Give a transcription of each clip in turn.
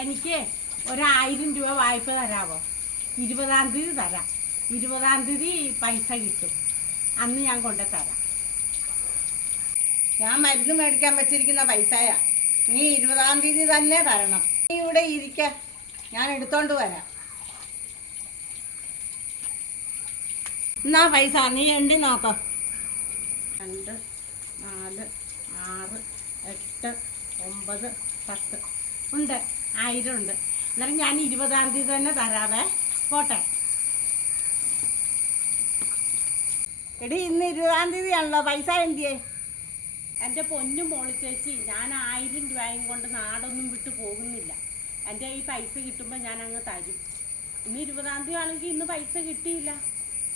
എനിക്ക് ഒരായിരം രൂപ വായ്പ തരാമോ ഇരുപതാം തീയതി തരാം. ഇരുപതാം തീയതി പൈസ കിട്ടും. അന്ന് ഞാൻ കൊണ്ടു തരാം. ഞാൻ മരുന്ന് മേടിക്കാൻ വെച്ചിരിക്കുന്ന പൈസയാ. നീ ഇരുപതാം തീയതി തന്നെ തരണം. നീ ഇവിടെ ഇരിക്ക. ഞാൻ എടുത്തോണ്ട് വരാം. എന്നാ പൈസ? നീ എണ്ണി നോക്ക. രണ്ട് നാല് ആറ് എട്ട് ഒമ്പത് പത്ത്. ഉണ്ട്. ആയിരം ഉണ്ട്. എന്നാലും ഞാൻ ഇരുപതാം തീയതി തന്നെ തരാവേ. പോട്ടെ. എടി ഇന്ന് ഇരുപതാം തീയതി ആണല്ലോ പൈസ എന്തിയേ എന്റെ പൊന്നു മോളി ചേച്ചി ഞാൻ ആയിരം രൂപയും കൊണ്ട് നാടൊന്നും വിട്ടു പോകുന്നില്ല. എന്റെ ഈ പൈസ കിട്ടുമ്പോൾ ഞാൻ അങ്ങ് തരും. ഇന്ന് ഇരുപതാം തീയതി ആണെങ്കിൽ ഇന്ന് പൈസ കിട്ടിയില്ല.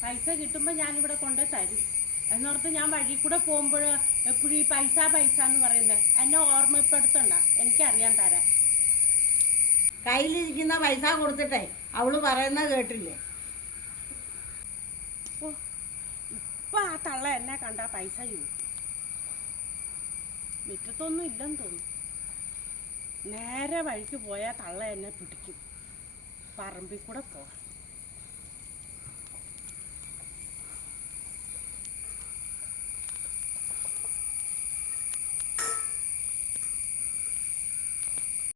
പൈസ കിട്ടുമ്പോൾ ഞാനിവിടെ കൊണ്ട് തരും. എന്നോർത്ത് ഞാൻ വഴി കൂടെ പോകുമ്പോൾ എപ്പോഴും ഈ പൈസ പൈസ എന്ന് പറയുന്നത് എന്നെ ഓർമ്മപ്പെടുത്തണ്ട. എനിക്കറിയാൻ തരാൻ. കയ്യിലിരിക്കുന്ന പൈസ കൊടുത്തിട്ടേ അവൾ പറയുന്നത് കേട്ടില്ലേ? ഇപ്പൊ ആ തള്ള എന്നെ കണ്ട പൈസ ചോദിക്കും. മുറ്റത്തൊന്നും ഇല്ലെന്ന് തോന്നുന്നു നേരെ വഴിക്ക് പോയാൽ തള്ള എന്നെ പിടിക്കും. പറമ്പിൽ കൂടെ പോകാം